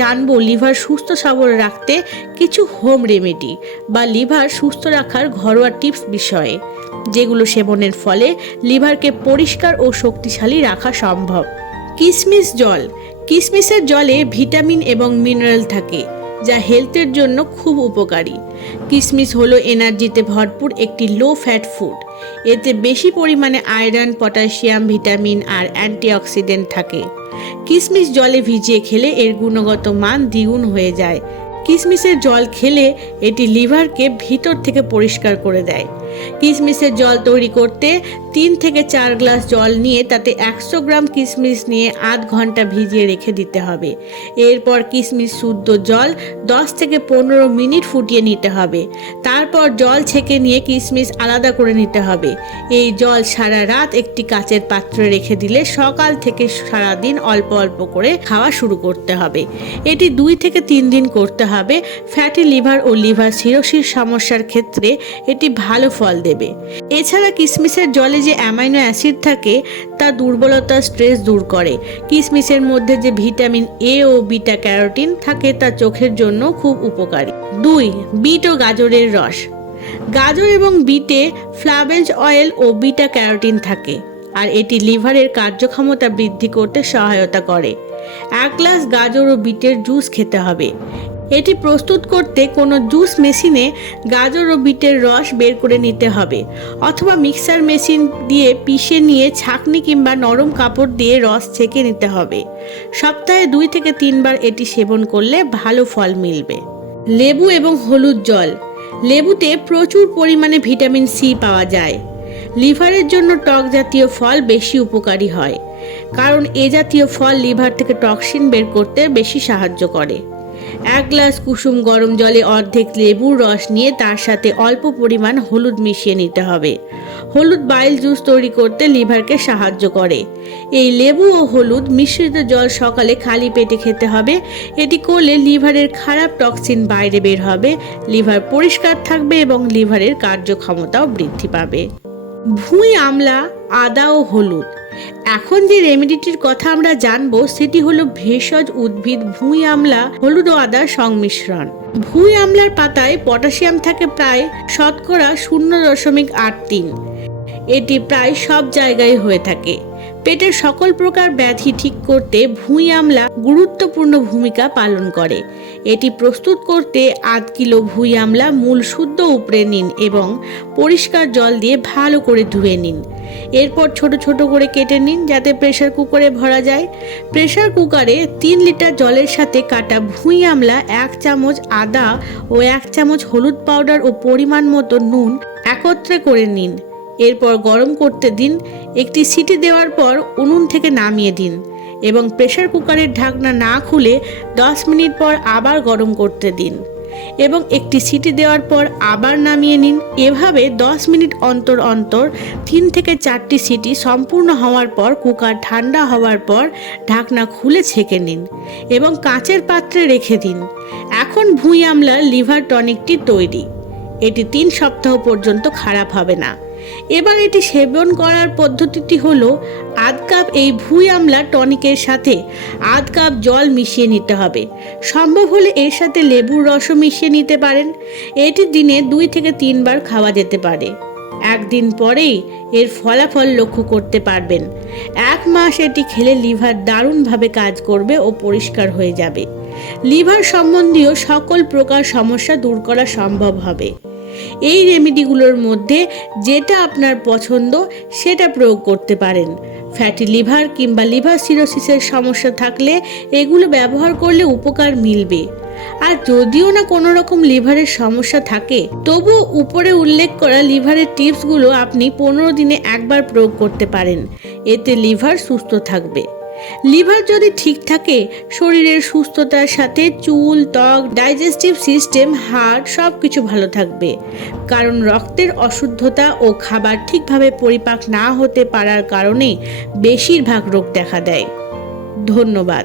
জানবো লিভার সুস্থ সবল রাখতে কিছু হোম রেমেডি বা লিভার সুস্থ রাখার ঘরোয়া টিপস বিষয়ে, যেগুলো সেবনের ফলে লিভারকে পরিষ্কার ও শক্তিশালী রাখা সম্ভব। কিশমিশ জল। কিশমিশের জলে ভিটামিন এবং মিনারেল থাকে, যা হেলথের জন্য খুব উপকারী। কিশমিশ হলো এনার্জিতে ভরপুর একটি লো ফ্যাট ফুড। এতে বেশি পরিমাণে আয়রন, পটাশিয়াম, ভিটামিন আর অ্যান্টিঅক্সিডেন্ট থাকে। কিশমিশ জলে ভিজিয়ে খেলে এর গুণগত মান দ্বিগুণ হয়ে যায়। কিশমিশের জল খেলে এটি লিভারকে ভিতর থেকে পরিষ্কার করে দেয়। কিশমিশের জল তৈরি করতে 3 থেকে 4 গ্লাস জল নিয়ে তাতে 100 গ্রাম কিশমিশ নিয়ে আধ ঘন্টা ভিজিয়ে রেখে দিতে হবে। এরপর কিশমিশ শুদ্ধ জল 10 থেকে 15 মিনিট ফুটিয়ে নিতে হবে। তারপর জল ছেঁকে নিয়ে কিশমিশ আলাদা করে নিতে হবে। এই জল সারা রাত একটি কাচের পাত্রে রেখে দিলে সকাল থেকে সারাদিন অল্প অল্প করে খাওয়া শুরু করতে হবে। এটি 2 থেকে 3 দিন করতে হবে। ফ্যাটি লিভার ও লিভার সিরোসিস সমস্যার ক্ষেত্রে এটি ভালো ফল দেবে। এছাড়া কিশমিশের জলে যে অ্যামাইনো অ্যাসিড থাকে তা দুর্বলতা, স্ট্রেস দূর করে। কিশমিশের মধ্যে যে ভিটামিন এ ও বিটা ক্যারোটিন থাকে তা চোখের জন্য খুব উপকারী। 2. বিট ও গাজরের রস। গাজর এবং বিটে ফ্লাভেজ অয়েল ও বিটা ক্যারোটিন থাকে, আর এটি লিভারের কার্যক্ষমতা বৃদ্ধি করতে সহায়তা করে। 1 গ্লাস গাজর ও বিটের জুস খেতে হবে। এটি প্রস্তুত করতে কোনো জুস মেশিনে গাজর ও বিটের রস বের করে নিতে হবে, অথবা মিক্সার মেশিন দিয়ে পিষে নিয়ে ছাঁকনি কিংবা নরম কাপড় দিয়ে রস ছেঁকে নিতে হবে। সপ্তাহে 2 থেকে 3 বার এটি সেবন করলে ভালো ফল মিলবে। লেবু এবং হলুদ জল। লেবুতে প্রচুর পরিমাণে ভিটামিন সি পাওয়া যায়। লিভারের জন্য টক জাতীয় ফল বেশি উপকারী হয়, কারণ এ জাতীয় ফল লিভার থেকে টক্সিন বের করতে বেশি সাহায্য করে। 1 গ্লাস কুসুম গরম জলে অর্ধেক লেবুর রস নিয়ে তার সাথে অল্প পরিমাণ হলুদ মিশিয়ে নিতে হবে। হলুদ বাইল জুস তৈরি করতে লিভারকে সাহায্য করে। এই লেবু ও হলুদ মিশ্রিত জল সকালে খালি পেটে খেতে হবে। এটি করলে লিভারের খারাপ টক্সিন বাইরে বের হবে, লিভার পরিষ্কার থাকবে এবং লিভারের কার্যক্ষমতাও বৃদ্ধি পাবে। ভুঁই আমলা, আদা ও হলুদ। এখন যে রেমেডিটির কথা আমরা জানবো সেটি হলো ভেষজ উদ্ভিদ ভুঁই আমলা, হলুদ ও আদার সংমিশ্রণ। ভুঁই আমলার পাতায় পটাশিয়াম থাকে প্রায় শতকরা 0.83। এটি প্রায় সব জায়গায় হয়ে থাকে। পেটের সকল প্রকার ব্যাধি ঠিক করতে ভুঁই আমলা গুরুত্বপূর্ণ ভূমিকা পালন করে। এটি প্রস্তুত করতে আধ কিলো ভুঁই আমলা মূল শুদ্ধ উপড়ে নিন এবং পরিষ্কার জল দিয়ে ভালো করে ধুয়ে নিন। এরপর ছোট ছোট করে কেটে নিন যাতে প্রেসার কুকারে ভরা যায়। প্রেসার কুকারে 3 লিটার জলের সাথে কাটা ভুঁই আমলা, 1 চামচ আদা ও 1 চামচ হলুদ পাউডার ও পরিমাণ মতো নুন একত্রে করে নিন। এরপর গরম করতে দিন। একটি সিটি দেওয়ার পর উনুন থেকে নামিয়ে দিন এবং প্রেসার কুকারের ঢাকনা না খুলে 10 মিনিট পর আবার গরম করতে দিন এবং একটি সিটি দেওয়ার পর আবার নামিয়ে নিন। এভাবে 10 মিনিট অন্তর অন্তর 3 থেকে 4টি সিটি সম্পূর্ণ হওয়ার পর কুকার ঠান্ডা হওয়ার পর ঢাকনা খুলে ছেঁকে নিন এবং কাঁচের পাত্রে রেখে দিন। এখন ভুঁই আমলার লিভার টনিকটি তৈরি। এটি 3 সপ্তাহ পর্যন্ত খারাপ হবে না। এবার এটি সেবন করার পদ্ধতিটি হলো আধ কাপ এই ভুঁই আমলা টনিকের সাথে আধ কাপ জল মিশিয়ে নিতে হবে। সম্ভব হলে এর সাথে লেবুর রসও মিশিয়ে নিতে পারেন। এটি দিনে 2 থেকে 3 বার খাওয়া যেতে পারে। 1 দিন পরেই এর ফলাফল লক্ষ্য করতে পারবেন। 1 মাস এটি খেলে লিভার দারুণভাবে কাজ করবে ও পরিষ্কার হয়ে যাবে। লিভার সম্বন্ধীয় সকল প্রকার সমস্যা দূর করা সম্ভব হবে। এই রেমেডিগুলোর মধ্যে যেটা আপনার পছন্দ সেটা প্রয়োগ করতে পারেন। ফ্যাটি লিভার কিংবা লিভার সিরোসিসের সমস্যা থাকলে এগুলো ব্যবহার করলে উপকার মিলবে। আর যদিও না কোনো রকম লিভারের সমস্যা থাকে, তবুও উপরে উল্লেখ করা লিভারের টিপসগুলো আপনি 15 দিনে একবার প্রয়োগ করতে পারেন। এতে লিভার সুস্থ থাকবে। লিভার যদি ঠিক থাকে, শরীরের সুস্থতার সাথে চুল, ত্বক, ডাইজেস্টিভ সিস্টেম, হার্ট সবকিছু ভালো থাকবে। কারণ রক্তের অশুদ্ধতা ও খাবার ঠিকভাবে পরিপাক না হতে পারার কারণে বেশিরভাগ রোগ দেখা দেয়। ধন্যবাদ।